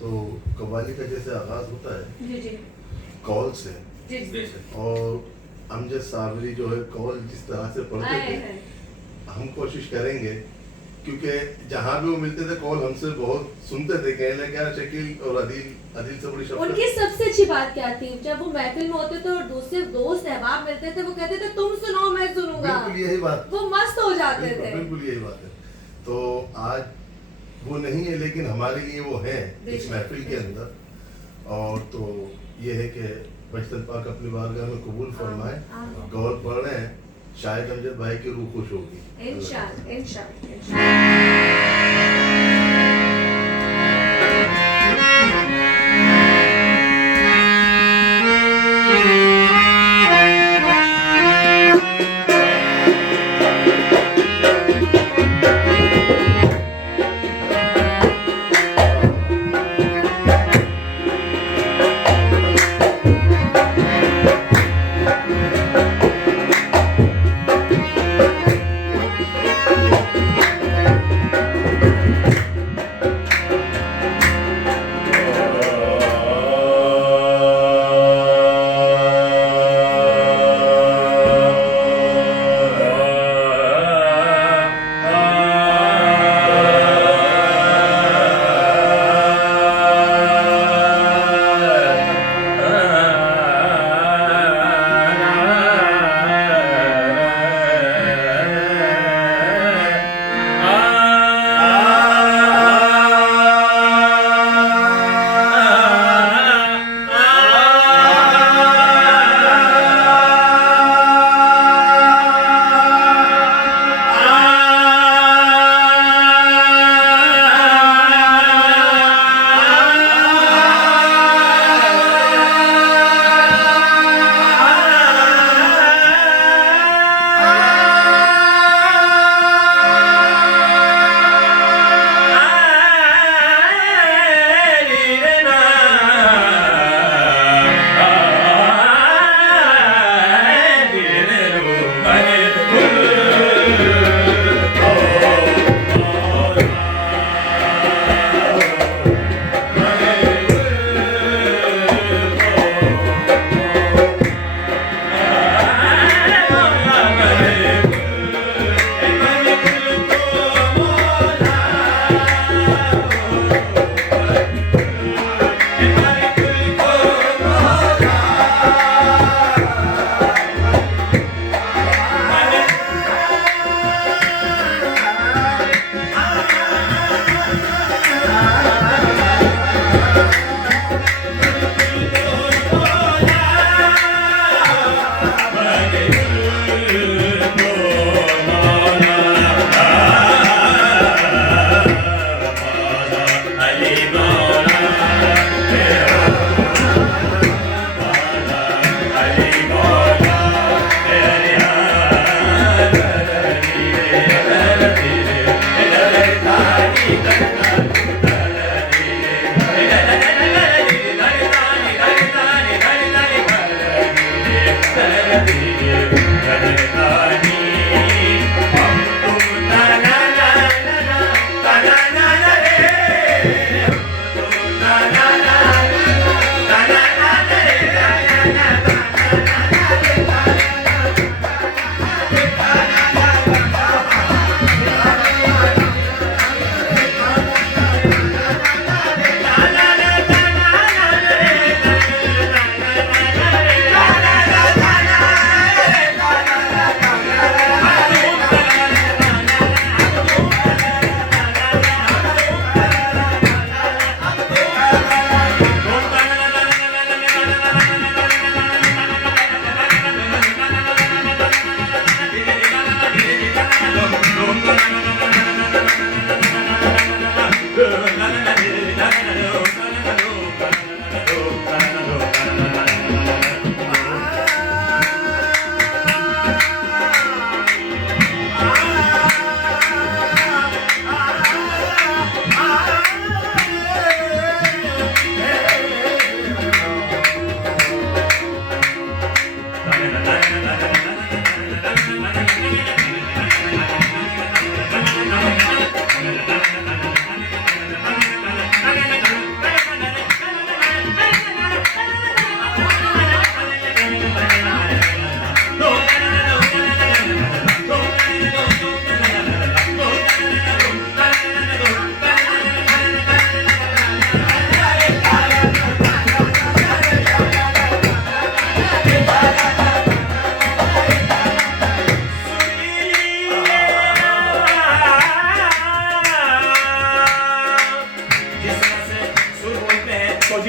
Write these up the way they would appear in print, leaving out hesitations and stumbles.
तो कव्वाली का जैसे आगाज होता है जी जी कौल से, जी जी। और अमजद साबरी जो है कौल जिस तरह से पढ़ते आए थे, हैं। हम कोशिश करेंगे क्योंकि जहाँ भी वो मिलते थे कौल हमसे बहुत सुनते थे, कहने लगे यार शकील और अदिल से बड़ी शफकत। उनकी सबसे अच्छी बात क्या थी, जब वो महफिल में होते थे और दूसरे दोस्त अहबाब मिलते थे, वो कहते थे तुम सुनाओ मैं सुनूंगा। बिल्कुल यही बात, वो मस्त हो जाते बिल्कुल थे। बिल्कुल यही बात है। तो आज वो नहीं है, लेकिन हमारे लिए वो है इस महफिल के अंदर। और तो ये है कि बचतन पाक अपनी बारगाह में कबूल फरमाए। कौल पढ़ रहे हैं, शायद अमजद भाई की रूह खुश होगी इंशाअल्लाह इंशाअल्लाह इंशाअल्लाह।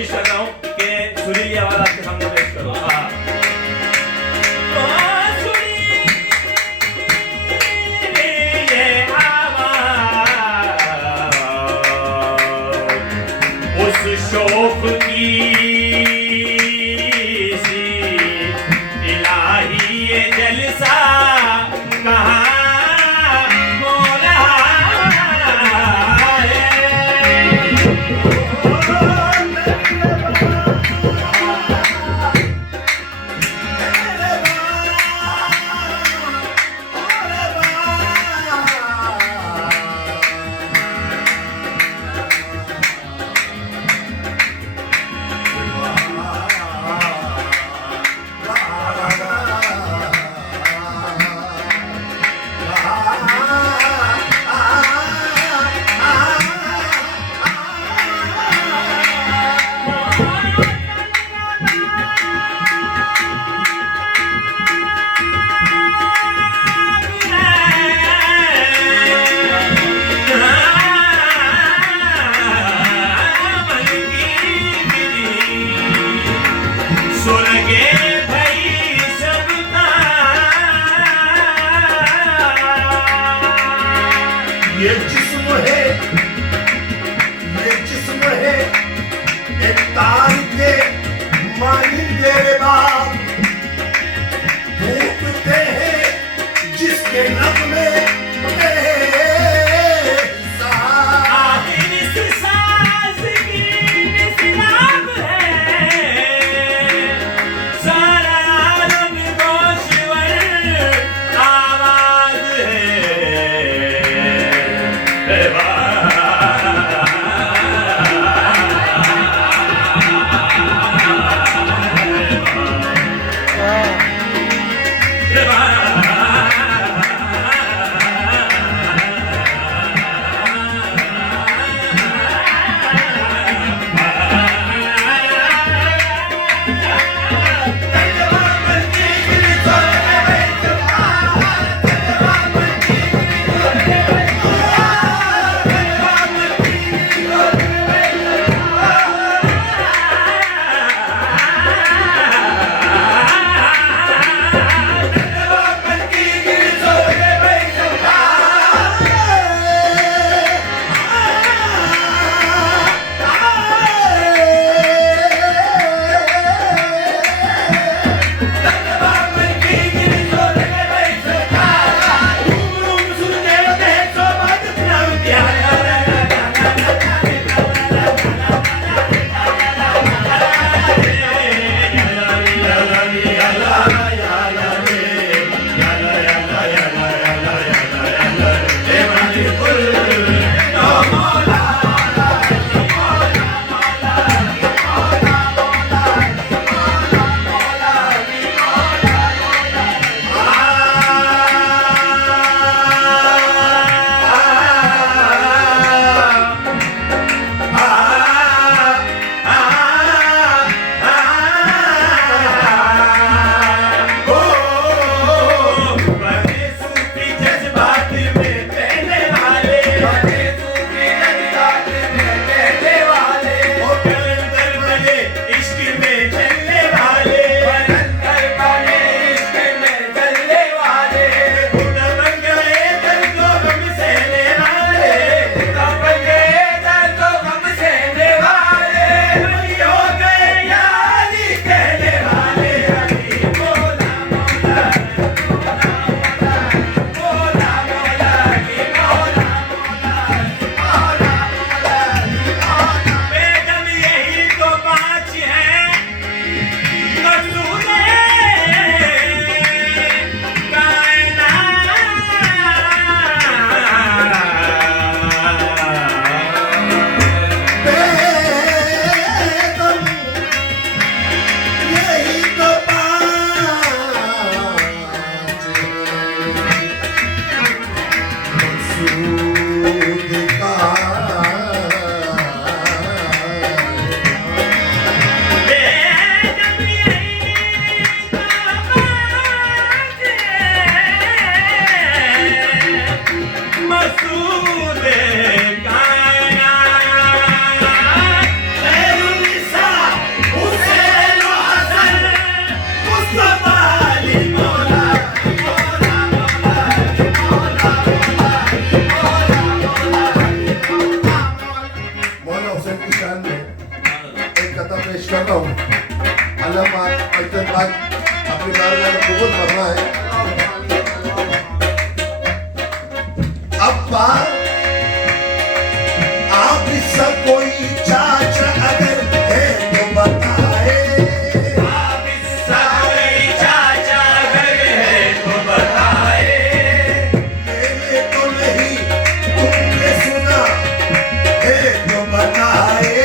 कोशिश कर रहा हूँ कि सुरीली आवाज आपके सामने पेश करूँ। हाँ सुरीली आवाज उस शौक की सी इलाही ये जलसा कहाँ मौलाना हुसैन की शान में एक कथा पेश कर रहा हूँ। अल्लाह पाक बचतन पाक अपनी बारगाह में कबूल फरमाए। अब्बा आप सब कोई चाचा अगर है तो बताए, आप सारे चाचा अगर है तो बताए, मैंने तो नहीं तुमने सुना है तो बताए,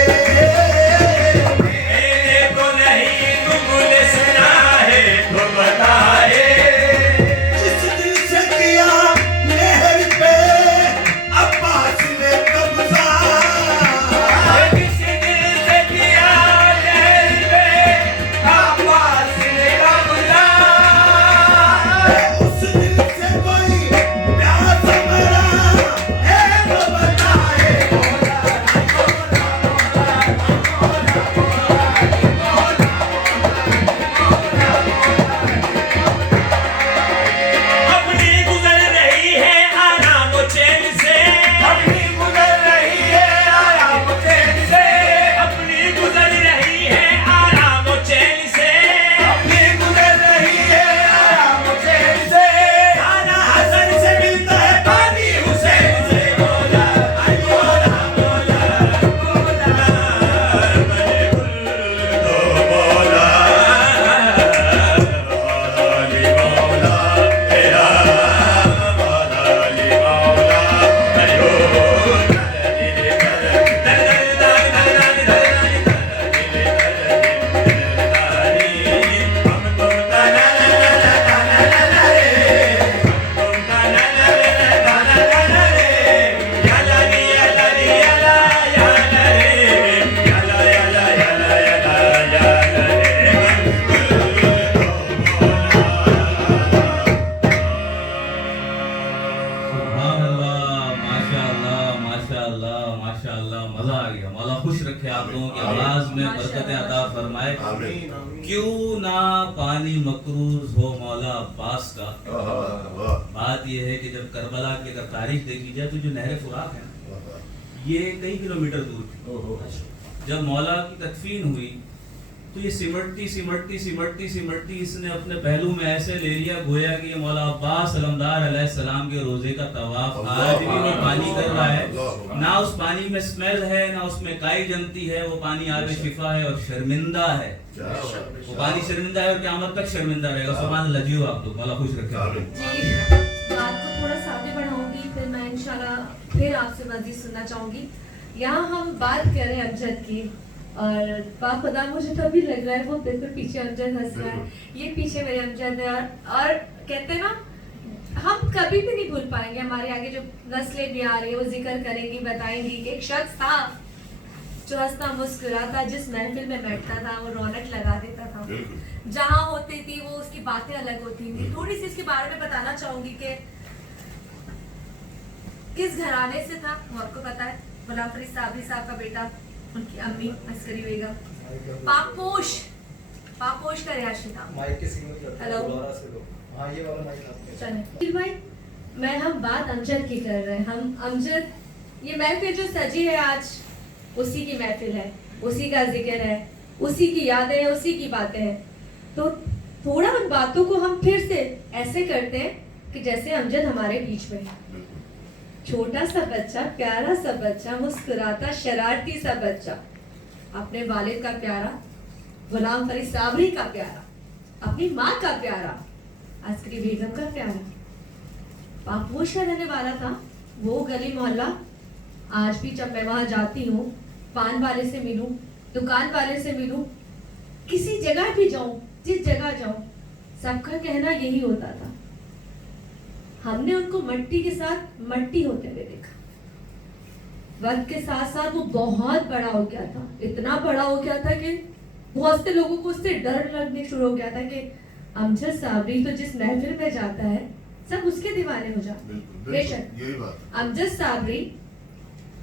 मैंने तो नहीं तुमने सुना है तो बताए, जिस दिल से किया लहर पे अब्बास ने कब्जा, किस दिल से किया लहर पे अब्बास ने कब्जा, उस दिल से कोई प्यास मरा है तो बताए, अपनी गुजर रही है आराम चैन से, अपनी गुजर रही है आराम चैन से, अपनी गुजर रही है आराम चैन से, अपनी गुजर रही है आराम चैन से, खाना हसन से मिलता है पानी हुसैन से, बोला बोला बोला बोला बने गुल दो बोला अली मौला तेरा मौला अली मौला अयो माशाअल्लाह मजा आ गया। मौला खुश रखे आप लोगों की आवाज में बरकत अता फरमाए। आमीन। क्यों ना पानी मकरूज हो मौला अब्बास का। वाह, बात यह है कि जब करबला की अगर तारीख देखी जाए तो जो नहर फुरात है ये कई किलोमीटर दूर थी। जब मौला की तदफीन हुई तो ये सिमटती सिमटती सिमटती सिमटती इसने अपने पहलू में ऐसे ले लिया गोया कि ये मौला अब्बास सलामदार अलैहिस्सलाम के रोजे का तवाफ आज भी वो पानी कर रहा है। ना उस पानी में स्मेल है ना उसमें काई जमती है, वो पानी आब शिफा है और शर्मिंदा है। वो पानी शर्मिंदा है और क़यामत तक शर्मिंदा रहेगा। सुभान अल्लाह। जियो आप लोग, मौला खुश रखे। आमीन। जी, बात को थोड़ा सा आगे बढ़ाऊंगी, फिर मैं इंशाल्लाह फिर आपसे मजीद सुनना चाहूंगी। यहाँ हम बात कर रहे हैं अमजद की, और बाखुदा मुझे तो अभी लग रहा है वो बिल्कुल पीछे अमजद हंस रहा है, ये पीछे मेरे अमजद है। और कहते हैं ना, हम कभी भी नहीं भूल पाएंगे, हमारे आगे जो नस्लें भी आ रही है वो जिक्र करेंगी, बताएंगी कि एक शख्स था जो हंसता मुस्कुराता जिस महफिल में बैठता था वो रौनक लगा देता था। जहाँ होती थी वो उसकी बातें अलग होती थी। थोड़ी सी इसके बारे में बताना चाहूंगी कि किस घराने से था, वो आपको पता है। गुलाम फरीद साबरी साहब का बेटा, उनकी अम्मी अस्करी बेगम पापोश का रिहायशी था। हेलो, हाँ ये वाला माइक आपके। चलें भाई, मैं हम बात अमजद की कर रहे हैं। हम अमजद, ये महफिल जो सजी है आज उसी की महफिल है, उसी का जिक्र है, उसी की यादें हैं, उसी की बातें हैं। तो थोड़ा उन बातों को हम फिर से ऐसे करते हैं कि जैसे अमजद हमारे बीच में है। छोटा सा बच्चा, प्यारा सा बच्चा, मुस्कुराता शरारती सा बच्चा, अपने वालिद का प्यारा, गुलाम फरीद साबरी का प्यारा, अपनी माँ का प्यारा, अस्करी बेगम का प्यारा, पापोश में रहने वाला था। वो गली मोहल्ला आज भी जब मैं वहां जाती हूँ, पान वाले से मिलूं, दुकान वाले से मिलूं, किसी जगह भी जाऊं, जिस जगह जाऊं, सबका कहना यही होता था, हमने उनको मट्टी के साथ मट्टी होते हुए देखा। वक्त के साथ साथ वो बहुत बड़ा हो गया था, इतना बड़ा हो गया था कि बहुत से लोगों को उससे डर लगने शुरू हो गया था कि अमजद साबरी तो जिस महफिल में जाता है सब उसके दीवाने हो जाते। बेशक यही बात। अमजद साबरी,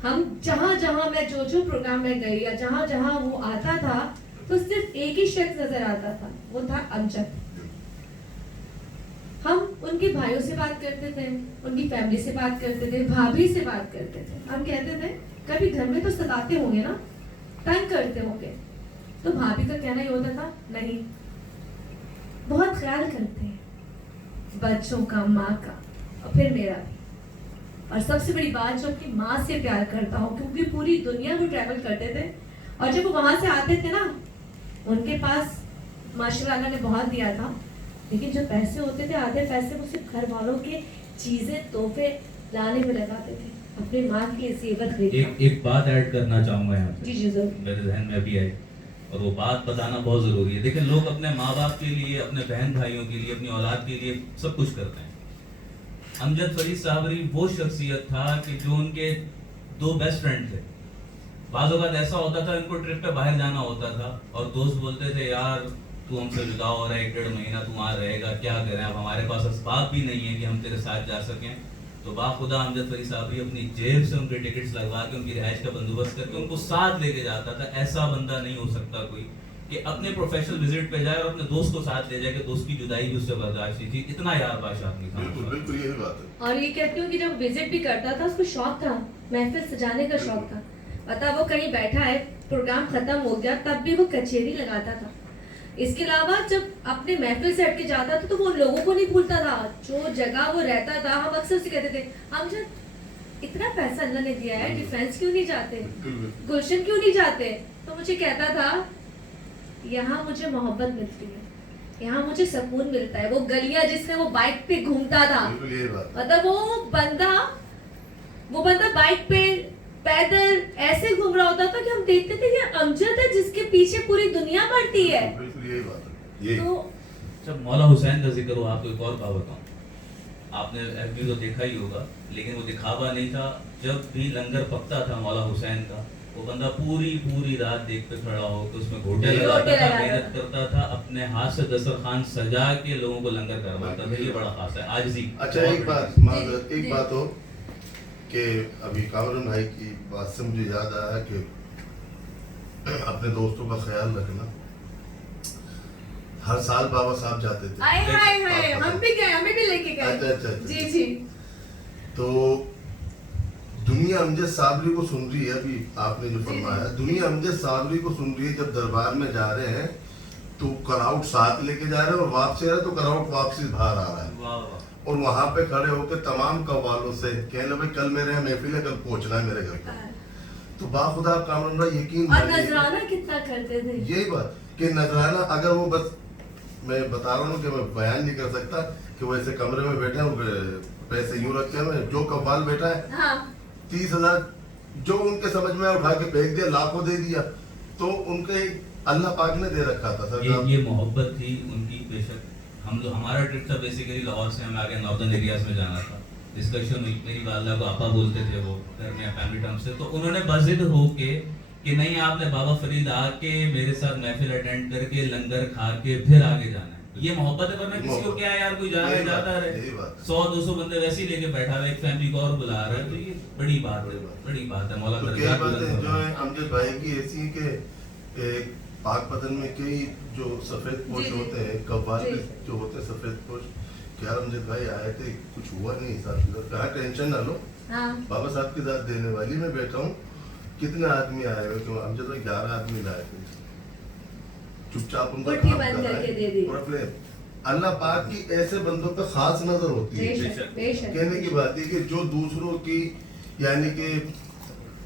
हम जहां जहां मैं जो प्रोग्राम में गई या जहां जहां वो आता था तो सिर्फ एक ही शख्स नजर आता था, वो था अमजद। हम उनके भाइयों से बात करते थे, उनकी फैमिली से बात करते थे, भाभी से बात करते थे। हम कहते थे कभी घर में तो सताते होंगे ना, तंग करते होंगे, तो भाभी का कहना ये होता था नहीं, बहुत ख्याल करते हैं बच्चों का, माँ का, और फिर मेरा भी। और सबसे बड़ी बात, जो अपनी माँ से प्यार करता हूँ, क्योंकि पूरी दुनिया वो ट्रैवल करते थे, और जब वो वहां से आते थे ना, उनके पास माशाल्लाह अल्लाह ने बहुत दिया था, लेकिन जो पैसे होते थे, आधे पैसे वो सिर्फ घर वालों के चीजें, तोहफे लाने में लगाते थे, अपनी माँ के लिए जेवर खरीदना। एक बात ऐड करना चाहूंगा यहाँ पे, जी जी जरूर। मेरे जहन में अभी आई, और वो बात बताना बहुत जरूरी है। देखिए, लोग अपने माँ बाप के लिए, अपने बहन भाइयों के लिए, अपनी औलाद के लिए सब कुछ करते हैं। अमजद फरीद साबरी वो शख्सियत था कि जो उनके 2 बेस्ट फ्रेंड थे। बाज़ औक़ात ऐसा होता था, इनको ट्रिप पे बाहर जाना होता था, और दोस्त बोलते थे यार तू हमसे जुदा हो रहा है, 1-1.5 महीना तू वहाँ रहेगा, क्या करें, अब हमारे पास असबाब भी नहीं है कि हम तेरे साथ जा सकें। तो बाखुदा अमजद फरीद साहब अपनी जेब से उनके टिकट्स लगवा के, उनकी रिहाइश का बंदोबस्त करके उनको साथ लेके जाता था। ऐसा बंदा नहीं हो सकता कोई कि अपने प्रोफेशनल विजिट पे जाए और अपने दोस्त को साथ ले जाए कि दोस्त की जुदाई भी उससे बर्दाश्त नहीं थी। इतना यार बादशाह आदमी था। बिल्कुल बिल्कुल यही बात है। और ये कहती हूँ कि जब विजिट भी करता था, उसको शौक था, महफिल सजाने का शौक था। पता वो कहीं बैठा है, प्रोग्राम खत्म हो गया, तब भी वो कचेरी लगाता था। इसके अलावा जब अपने महफिल से हटके जाता था, तो वो लोगों को नहीं भूलता था, जो जगह वो रहता था। हम अक्सर से कहते थे, हम जब इतना पैसा अल्लाह ने दिया है, डिफेंस क्यों नहीं जाते, गुलशन क्यों नहीं जाते? तो मुझे कहता था यहाँ मुझे मोहब्बत मिलती है, यहाँ मुझे सुकून मिलता है। वो गलियां जिसमें वो बाइक पे घूमता था, मतलब वो बंदा बाइक पे पैदल ऐसे घूम रहा होता था कि हम देखते थे कि अमजद है जिसके पीछे पूरी दुनिया बढ़ती है। बिल्कुल यही बात है। यही। तो जब मौला हुसैन का जिक्र हो, आपको एक और बात बताऊं, आपने एफबी तो देखा ही होगा, लेकिन वो दिखावा नहीं था। जब भी लंगर पकता था मौला हुसैन का, वो बंदा पूरी रात देख पे खड़ा होकर उसमें घोटे लगाता था, मेहनत करता था, अपने हाथ से दस्तरखान सजा के लोगों को लंगर करवाता था। ये बड़ा खास है आजिज़ी। अच्छा एक बात हो कि अभी कामरान भाई की बात से मुझे याद आया कि अपने दोस्तों का ख्याल रखना। हर साल बाबा साहब जाते थे। हाय हम भी गए, हमें भी लेके गए। अच्छा। जी जी। तो दुनिया अमजद साबरी को सुन रही है, अभी आपने जो फरमाया, दुनिया अमजद साबरी को सुन रही है। जब दरबार में जा रहे हैं तो कराउट साथ लेके जा रहे हैं, और वापसी आ रहे हैं तो कराउट वापसी बाहर आ रहा है। वाह। और वहां पे खड़े होकर तमाम कव्वालों से कहने लगे भाई कल मेरे यहाँ महफिल है, कल पहुंचना है मेरे घर पर। तो बाखुदा कामरान भाई यकीन और नजराना कितना करते थे। यही बात कि नजराना, अगर वो बस, मैं बता रहा हूँ कि मैं बयान नहीं कर सकता कि वो ऐसे कमरे में बैठे हैं, पैसे यूं रखे हैं, जो कव्वाल बैठा है, हाँ। 30,000 जो उनके समझ में उठा के फेंक दिया, लाखों दे दिया। तो उनके अल्लाह पाक ने दे रखा था सर। ये मोहब्बत थी उनकी। बेशक हम लोग, हमारा ट्रिप था बेसिकली लाहौर से हमें आगे नॉर्दर्न एरियाज में जाना था। डिस्कशन हुई, मेरी वालदा को आपा बोलते थे वो घर में फैमिली टर्म से, तो उन्होंने बजिद होके कि नहीं आपने बाबा फरीद आके मेरे साथ महफिल अटेंड करके लंगर खा के फिर आगे जाना है। ये मोहब्बत है, वरना किसी को क्या है यार, कोई जा रहा है जाता रहे, 100-200 बंदे वैसे ही लेके बैठा हुआ, एक फैमिली को और बुला रहा है। तो ये बड़ी बात है। मौला तो क्या बात है जो है अमजद भाई की ऐसी के पाक पतन में कई जो सफेद पोश होते हैं, कव्वाल जो होते हैं सफेद पोश, क्या अमजद भाई आए थे, कुछ हुआ नहीं साहब, कहा टेंशन ना लो, बाबा साहब की दाद देने वाली मैं बैठा हूँ। कितने आदमी आए हुए? तो अमजद भाई 11 आदमी लाए थे, चुपचाप उनका काम कर रहे। अल्लाह पाक की ऐसे बंदों पे खास नजर होती है। कहने की बात है कि जो दूसरों की, यानी कि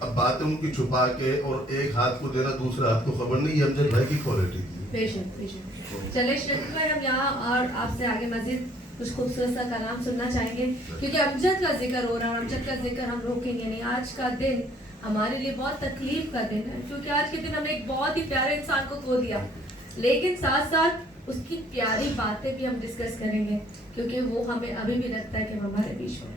अब बातें उनकी छुपा के और एक हाथ को देना दूसरे हाथ को खबर नहीं, ये अमजद भाई की क्वालिटी थी। चले शरीफ भाई, हम यहाँ और आपसे आगे मजीद कुछ खूबसूरत सा कलाम सुनना चाहेंगे, क्योंकि अमजद का जिक्र हो रहा है, अमजद का जिक्र हम रोकेंगे नहीं। आज का दिन हमारे लिए बहुत तकलीफ का दिन है, क्योंकि आज के दिन हमने एक बहुत ही प्यारे इंसान को खो दिया, लेकिन साथ साथ उसकी प्यारी बातें भी हम डिस्कस करेंगे, क्योंकि वो हमें अभी भी लगता है कि हमारे बीच में